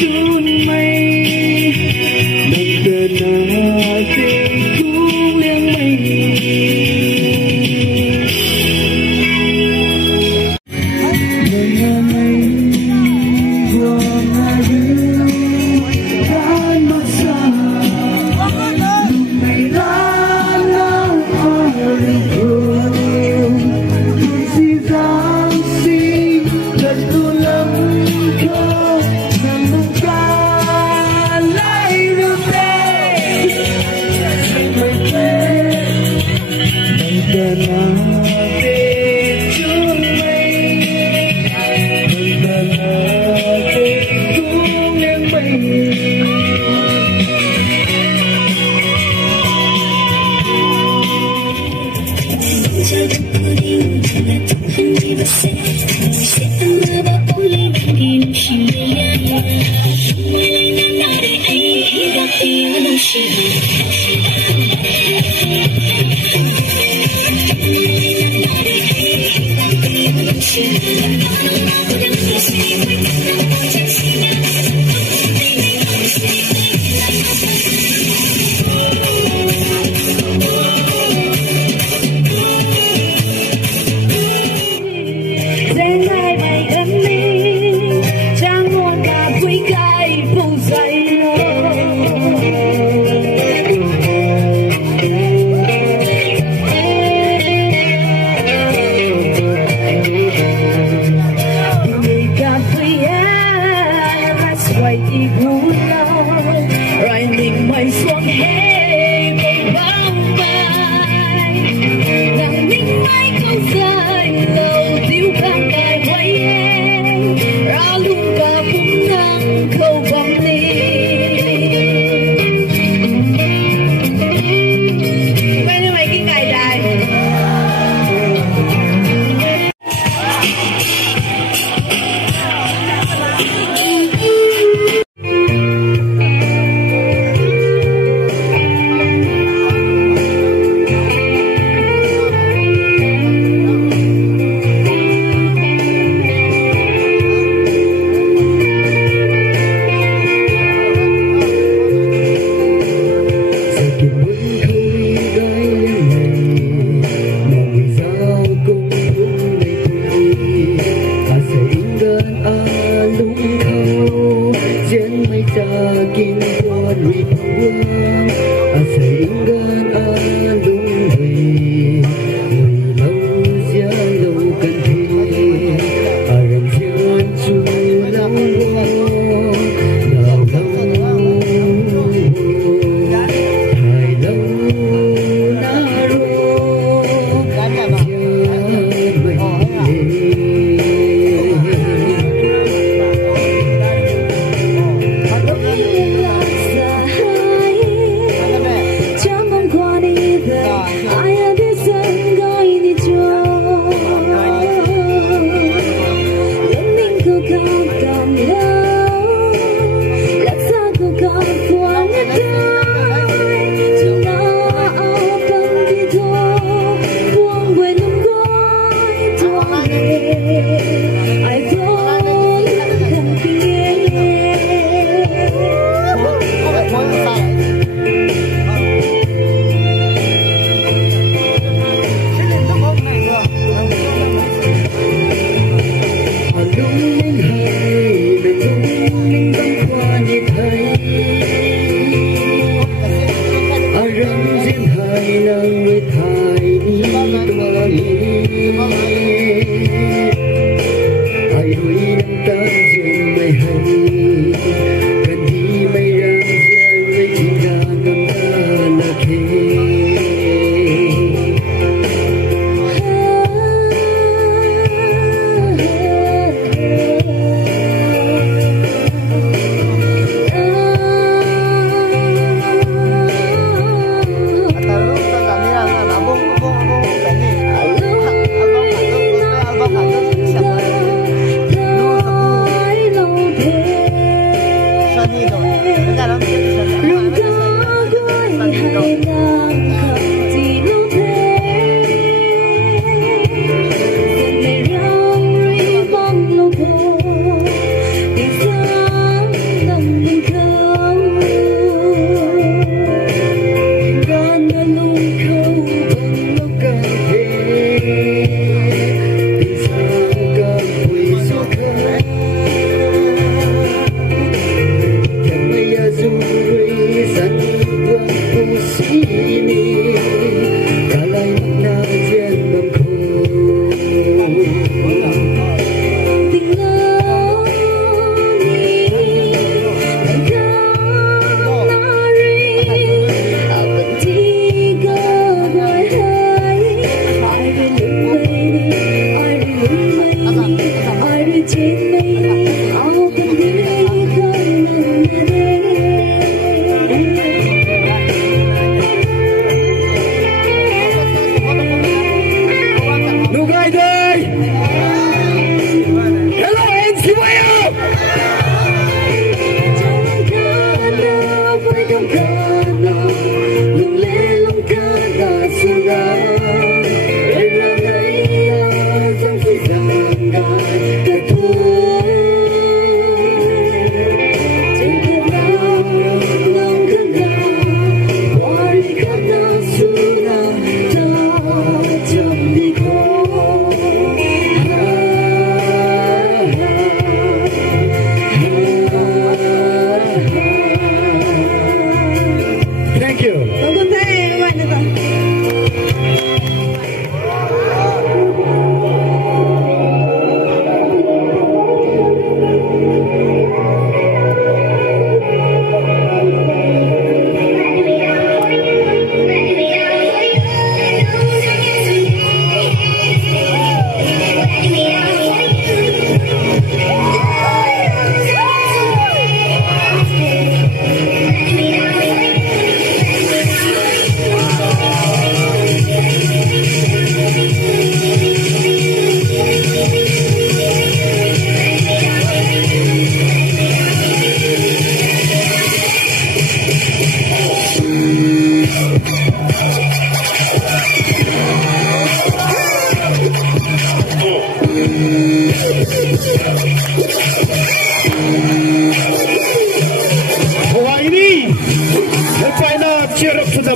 chốn mây nâng cơn tình cũng liêng mây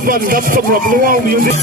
วันครับสำหรับลูอ้าวมิวสิก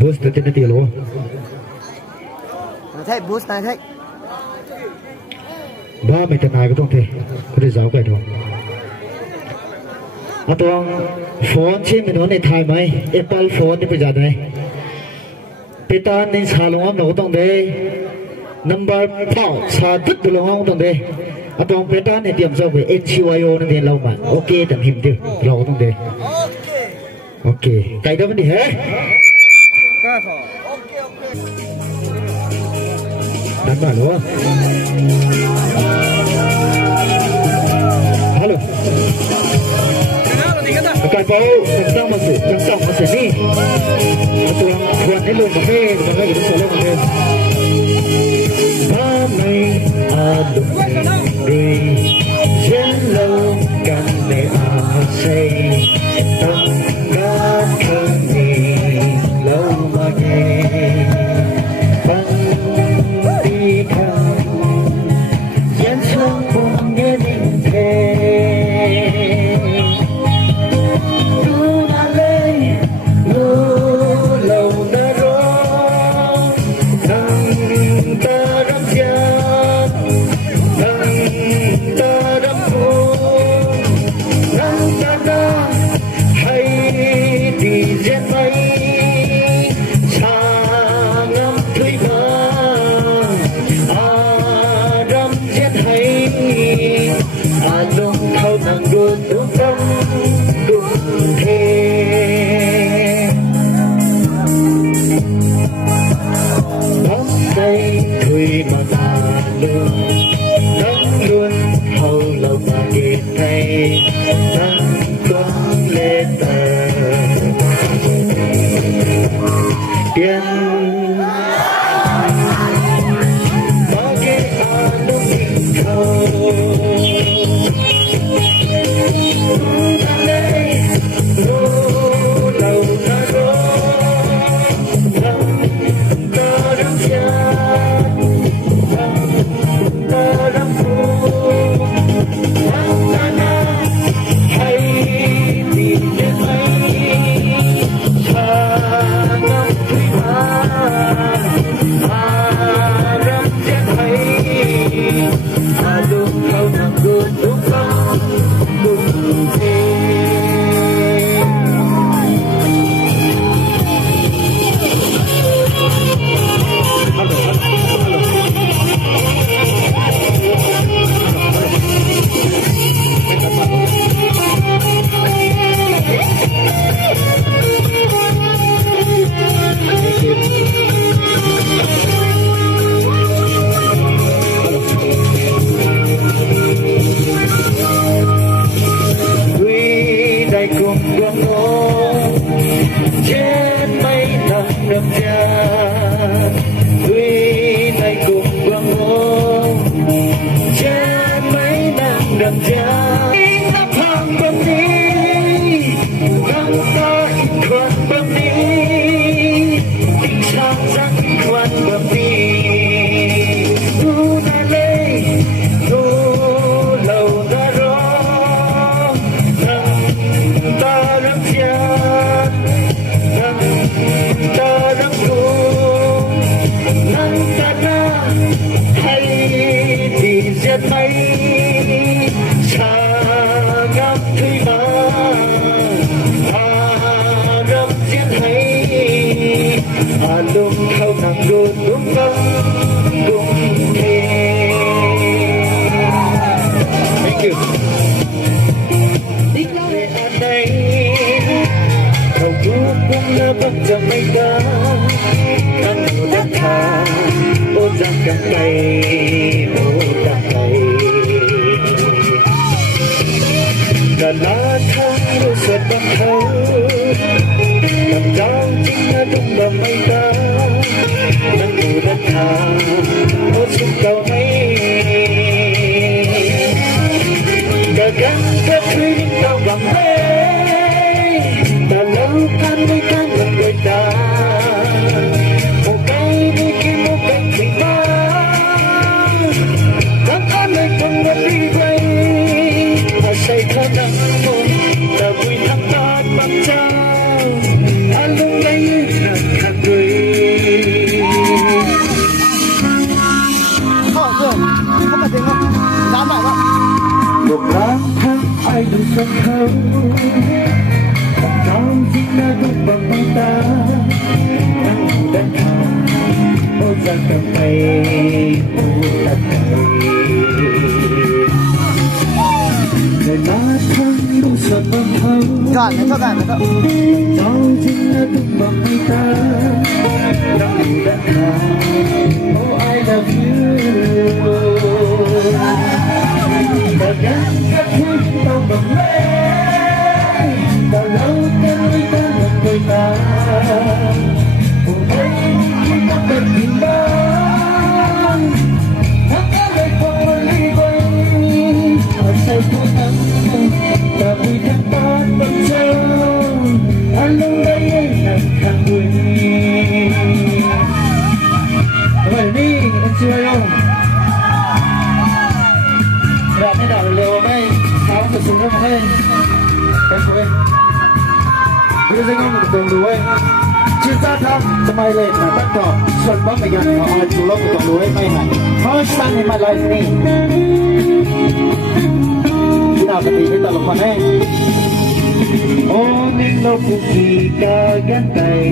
boost tới tên tiền luôn, thấy boost này thấy, ba mấy tên này cóต้องthế, có thể giáo cái đó, à toàn phone trên mình nói này thay mấy, Apple phone thì bây giờ này, bây giờ nên xả luôn nó cóต้องthế, number 4 xả tất cả luôn cóต้องthế, à toàn bây giờ này tiệm giao về HCYO nên tiền lâu mà, ok tầm hiểm tiêu, lâu cóต้องthế, ok, cái đó vấn đề hết. Đánh vào đúng không? Hello. Cái bố đang xong mà sẽ đi. Tôi đang quên luôn mà nghe cũng solo mà nghe. Ba mây đụng rì trên lâu căn này say tâm đã thơm gì lâu mà nghe. Hãy subscribe cho kênh Ghiền Mì Gõ để không bỏ lỡ những video hấp dẫn. một tháng tháng ai được sân khấu nói chính là lúc bằng tay ta đang đất hàng ôi ra cầm tay đặt người má thân đủ sân khấu nói chính là lúc bằng tay ta đang đất hàng oh I love you ta gắn các thứ tao bằng lấy ta lâu tên với ta là người ta cùng thấy những ta bên tình ban tháng ngày đời không ly quay ở say cuối năm ta vui tháng ba vẫn chờ anh luôn đây nằm thang người vậy đi anh chưa không là thế nào liều đây sao phải xuống không đây em của em bây giờ anh được đồng đuôi chia ra thăm tụi mày lên là bắt cỏ xuân bóng mày gần họ chủ lông của đồng đuôi mày hẳn first time in my life đi khi nào thì cái tờ lộc còn em ô nên lâu cuộc kỳ ca gắn tay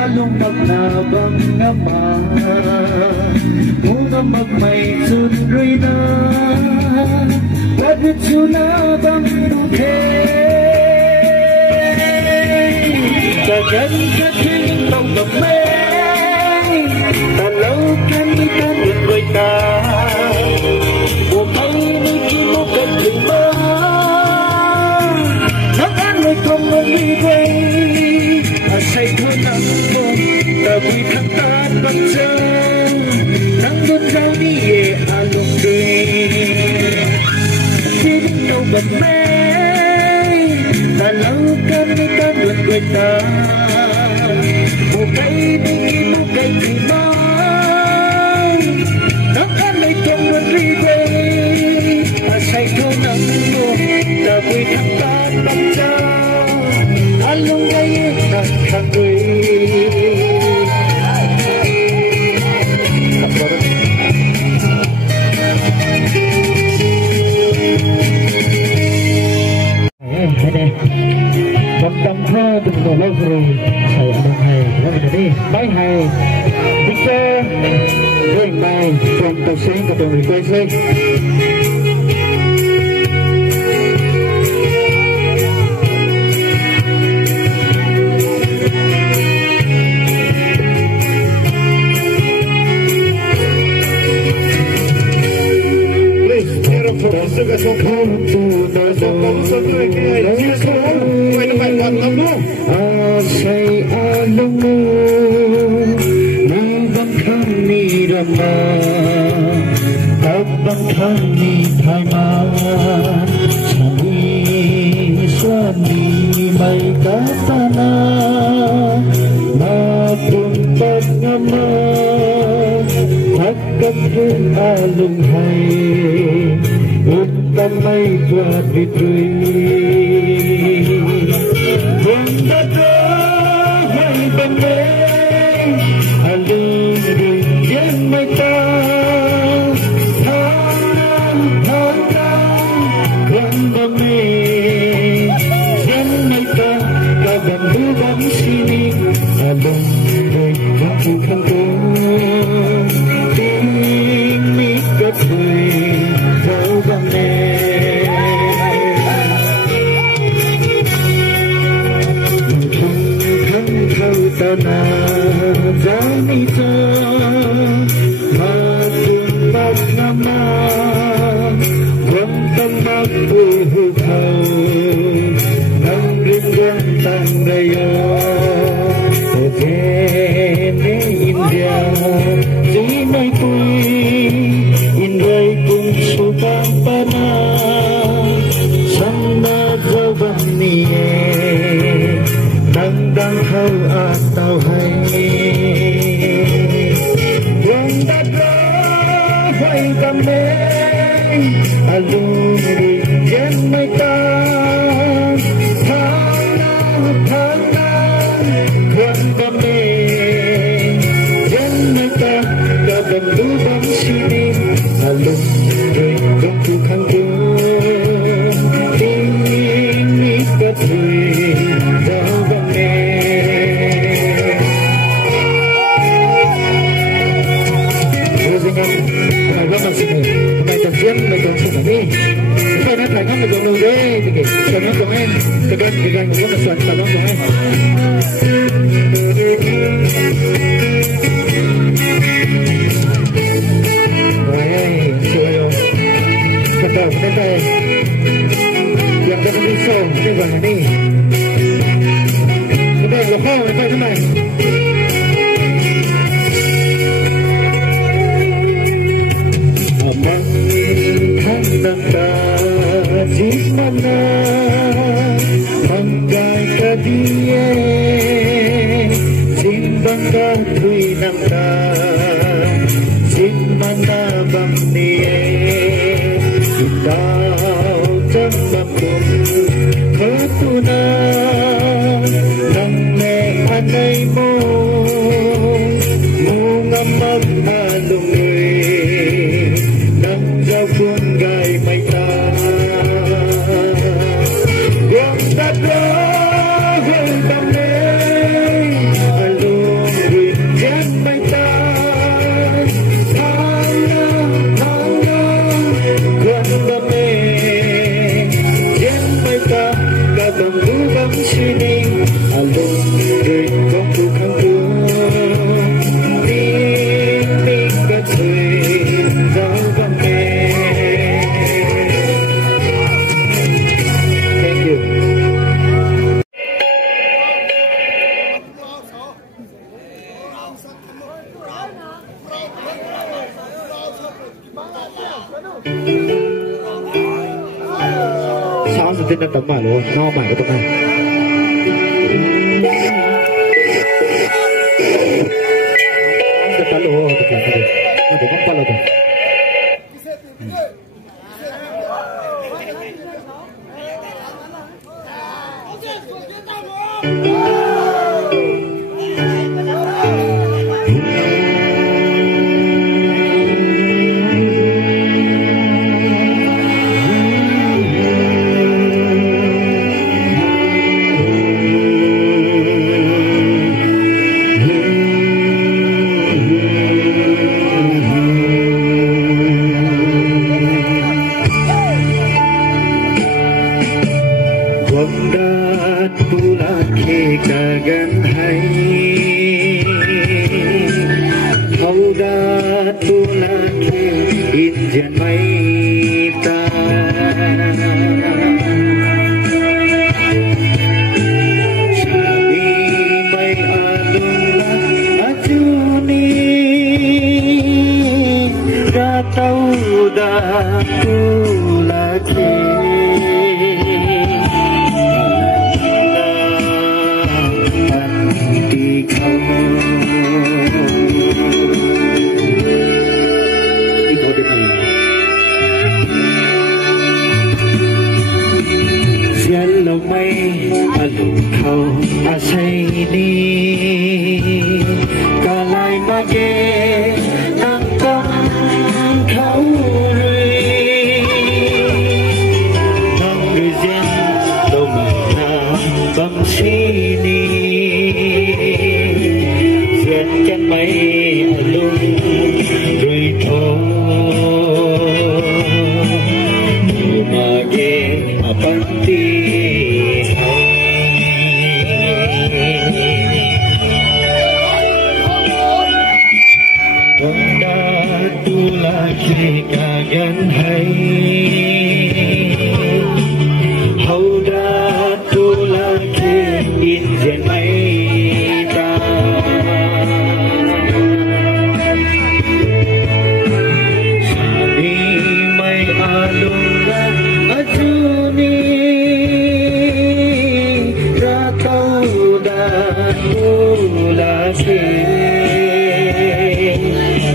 alung mặc na băng ngắm mà ngắm mặc mày xuân rơi na But you na bang duke ta gần ta thiên lòng ngập mê ta lâu kém đi ta được người ta buồn thấy nơi chỉ một cái tình mơ nó ăn người không ngừng đi quay say thơ nắng mông ta vì tháng ta vẫn chờ nắng đốt rau đi về lùng đời xin đâu bật mê ta lâu cơn đi ta được người ta một cây đi một cây thì mơ nắng ăn nơi không ngừng đi quay say thơ nắng mông ta vì tháng ta vẫn chờ lung đây nắng thang người tâm thơ từng đồ lâu rồi thầy ở đồng hay nó mình đi bái hay Victor riêng bài trong tàu sáng của tuần quay lên không tu ta không sân người kia chia số quay lại bạn tâm luôn say lung nang băng khăn ni rama tập băng khăn ni thay ma chani swani mai katana ma pun pat ngama thắc cấp hương lung hay tâm mây qua đi tươi hương đất đó hay bên bên lưng đường dân mây ta tháng đam mê dân mây ta cả gần đứa bóng xin lưng đời không phụ khăn cố tiếng mi cất cười dấu bằng nè ta na jani ta ma kun bak nama wan tam bak hu khau nang ring gan tang dayo te ne india ji mai pui in rai kun su kam pana sanna jawani đang khâu tao hay vườn đất đó vây cầm mê lung đình dân mây ta tháng năm vườn cầm mê dân mây ta cả đầm đu bóng xi đêm lung đình không tu khăn riêng mà còn sự này phải nói phải ngắm mà dùng lâu đấy thì cái cho nó của em cái gần của nó soạn cho nó của em rồi chơi rồi bắt đầu đến đây yang đang đi sâu cái vần này cái đây là kho cái thế này Nanta Jimana Manggai Kadie Jimbanga Tui Nanta Jimana Bangnie Dao Jamakum Katuna Nangne Anay Mo Mungamag Malungui Nang Jabun Gai Maita Yang Tatlo Hultamne Alung Rinjan Maita Hana Gwandame Jan Maita Gadang Lubang Sini Alung Rinjong Tukang Ning Ning Gatui sáng sẽ tin tấm mải luôn, ngon mải của tụi này. Sẽ tắt luôn, tất cả các nó để không tắt luôn.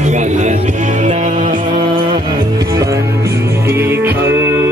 Galan na pandi kau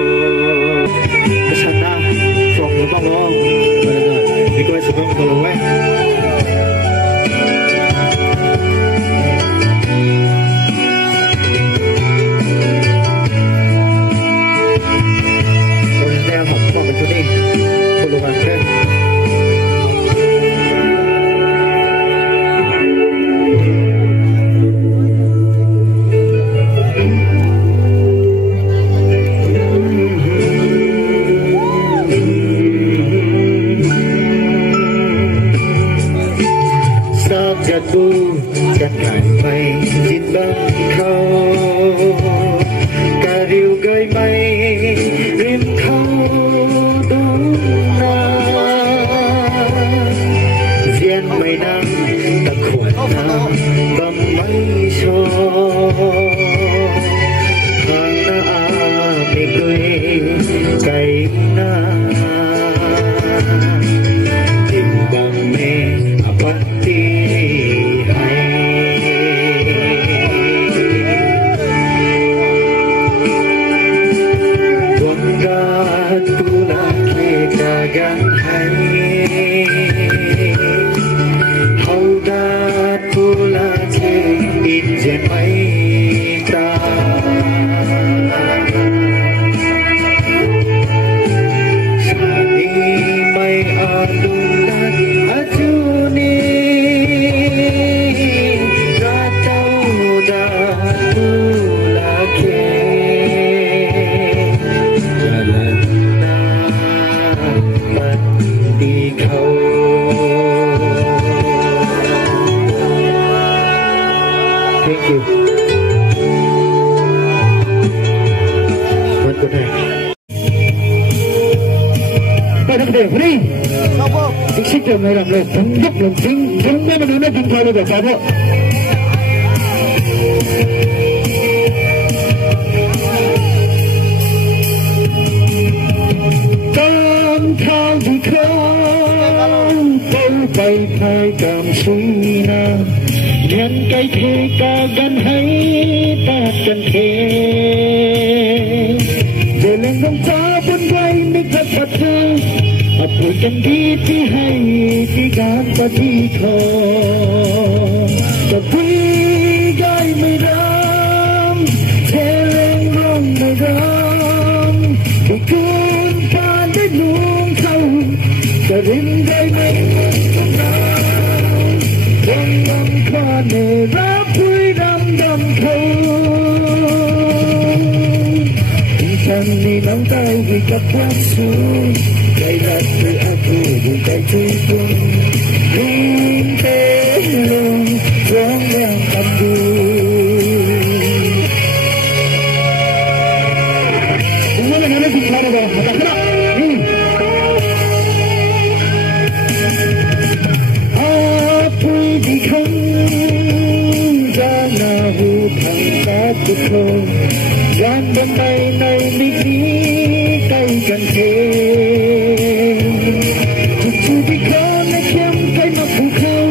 gian cài mây chín băng khâu cà riu gơi mây rim khâu đúng na gian mây nắng ta khuẩn nam bầm mây cho hàng na mê quê cây na tình bằng mê apati gan hai hầu đã tu la che in jen mai ta sani mai adulat ajuni ratau da tu la ke Thank you. Good night. Bây giờ để free. Cái xích trường này làm rồi, thấm giúp làm chính, thấm với nó chính thôi được sao thôi. Tâm thao thì không, tôi bay thay cảm suy na. Nhân cây thế ca gần hay ta cần thế giờ lên gông cha buôn vay mi thật thật thơ ập bụi cần đi thì hay thì gan ta đi thò ta quý gai mây đam thế lên gông mây đam thì cuốn ta đến luôn sâu ta đến gai mây Dum dum khane ra pui dum dum khâu Insan ni nang tay vi kap su Kay rat tu aku di kay tupun Ring te lung Rong yang kambu Umala nana si klaro ba Matakra đi không ra nào thằng ta cực khổ gian bên này đi cây gần thế chú đi khó nó kém cái nó phụ khâu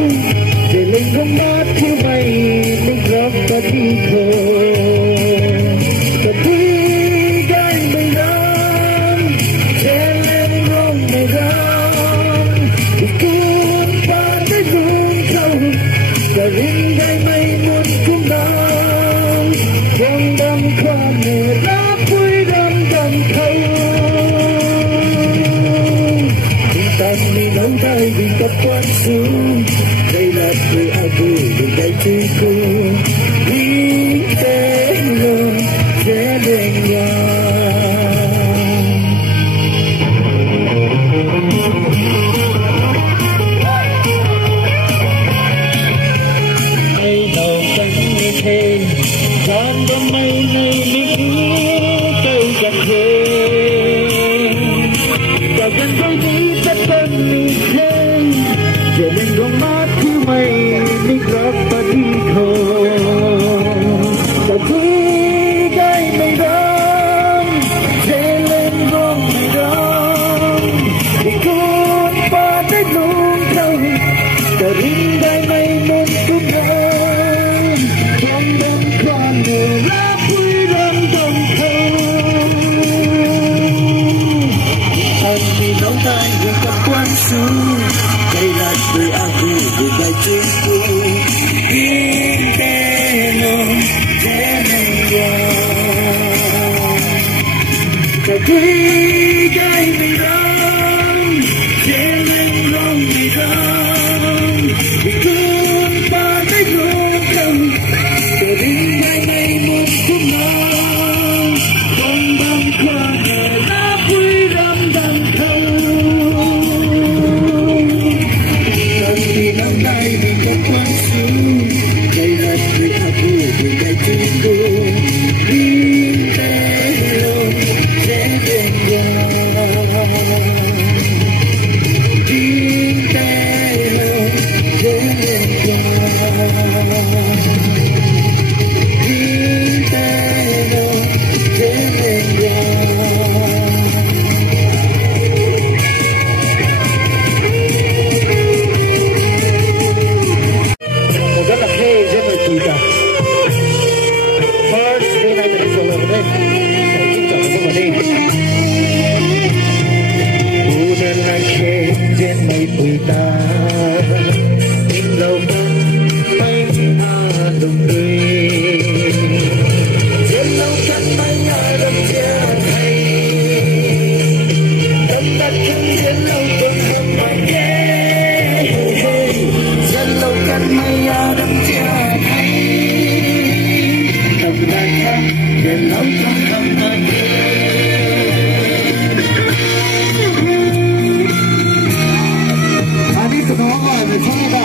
để lên không mát thứ mày mình góp ta đi khổ ta quý gai mây đam che lên rong mây đam thì cuốn ta tới rung sâu ta rin gai mây muốn cung đau vòng đâm khoa mê lá vui đâm đâm khâu chúng ta đi nấu tay vì tập quán xuống đây là người aku vì đây chứ cô đi tế luôn sẽ bên nhau Gian đêm mây này đi cây gần thế Và gần đây đi tất thân đi thế Giờ lên gom mát thứ mây đi góp và đi thôi Và quý gai mây đam Thế lên gom mây đam Thì cuốn ba tới luôn thâu Tờ rin gai mây muốn cung đam Trong đêm khoan người lá vui đâm đâm thâu Anh đi nấu tay vừa cầm quan xuống Đây là người aku vừa gai trên cô Yên tê nông thế nên nhau Cả quý gai mây đam Thế lên rong mây đam Vì cuốn ta tới luôn không Từ đêm nay nay một khúc nào Không bằng khoa nghề lá vui đâm đâm thâu Cần đi nắm tay vì không quan xuống Đây Hãy subscribe cho kênh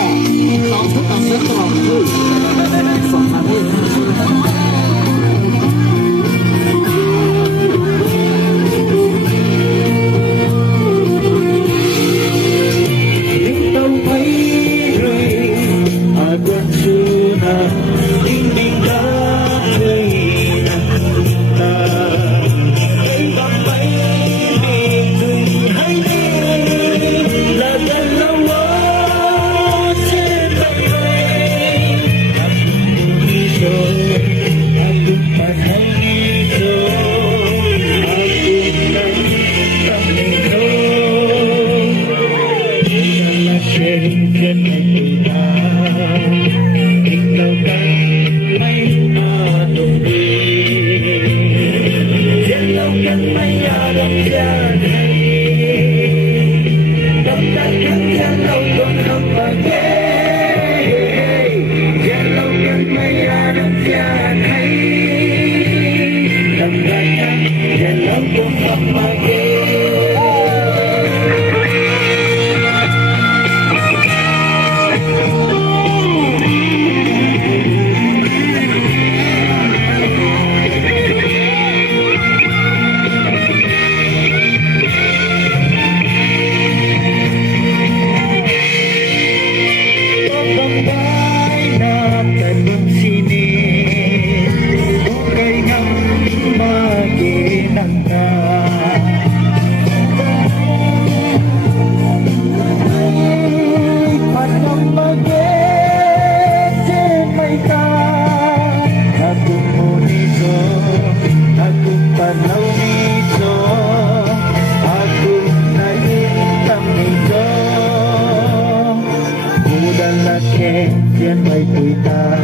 Ghiền Mì Gõ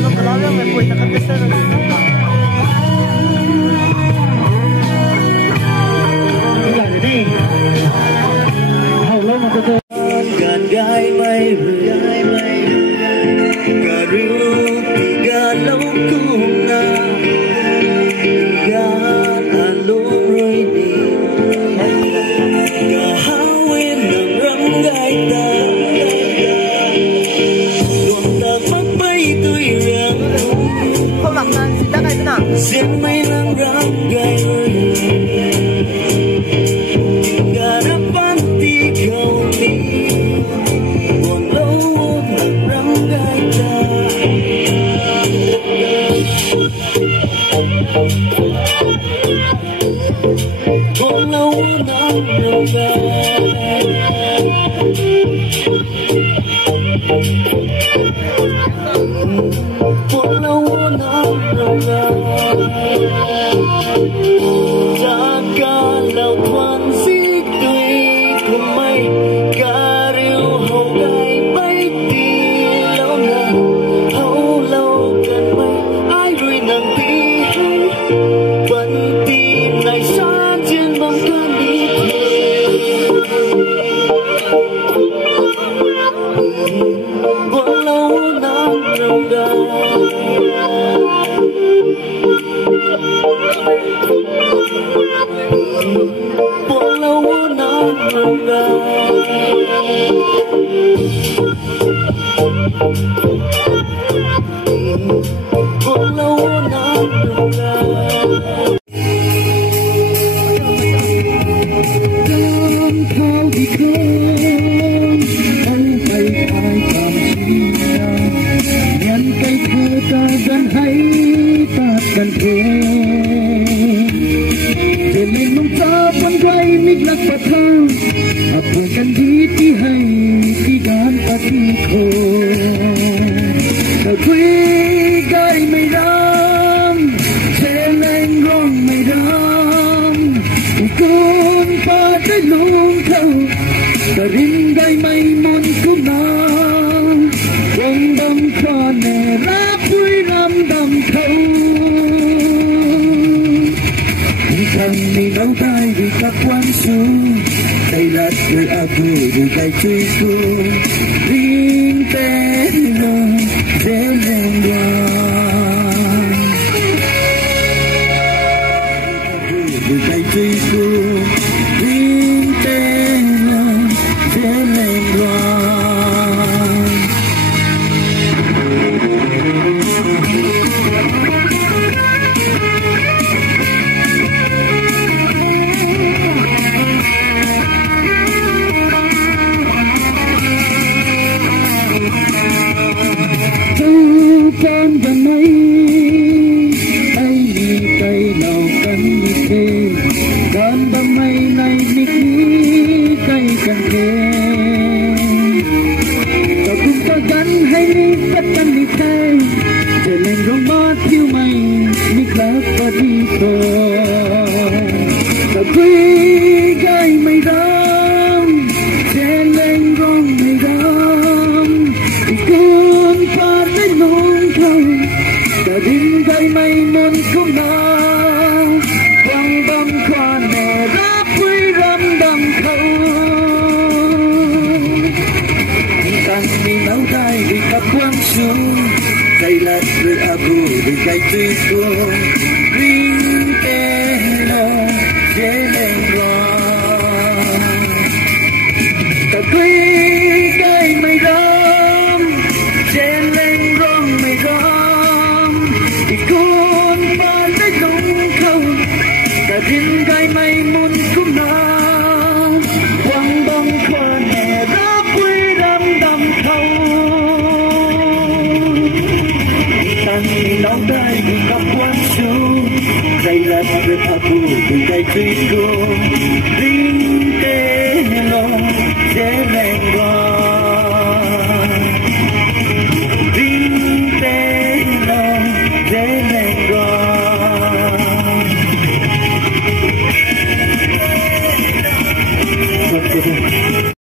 để không bỏ lỡ những video hấp dẫn. gai mai cà riu thì gà lâu cũng na gà alo rồi đi gà hao in nằm rắm gai ta luồng ta bắt bay tôi rằng không làm sao xin ta cái thế nào xiên mây nắng rắm gai rồi gà đã bắt đi cầu đi còn lâu nắng râm gai còn lâu nắng râm gai cha ca lâu thoáng xí tươi cùng mây ca riu hậu gai bay đi lâu nà hậu lâu gần mây ai rồi nằm tí vẫn tin này xa trên bóng cơn đi còn lâu nắng râm gai còn lâu nắng râm gai còn lâu nắng râm gai thao thì không anh tay ai còn chi nhân cây thơ ta gần hay ta cần thế để mình mong ta vẫn quay mít lạc và thang buồn cần đi tí hay tí gan ta tí khô đời quý gai mây đam che lên rong mây đam con pa tới luôn thâu ta rin gai mây môn cũng na rong đam khoa nè ra vui ram đam thâu thằng mình đâu tay vì các quan xuống đây là người áo vui vì tay chui xuống rin té luôn dễ lên đoan vì tay chui xuống rin té luôn dễ lên đoan con gần mấy anh đi tay nào cắn thế con băng mây này nít cây cần thế cậu cùng ta gắn hay đi tất căn đi thay trở lên rong bát thiếu mây nít lấp và đi thôi cậu quý gai mây đam trở lên rong mây đam con pa tới nông thôn ta đinh gai mây môn không nào quăng bom khoa nè ráp quý ram đầm khâu càng đi nấu tay vì các quang xuống đây là người abu vì gai tươi xuống ring kê lo dễ lên loa ta quý gai mây đam che lên rong mây đam thì con pa tới nông thôn ta rin gai mây môn cũng nào quăng bom khoa nè ráp quý ram đầm thâu tăng nấu tay vì các quan xuống đây là người abu vì gai tươi xuống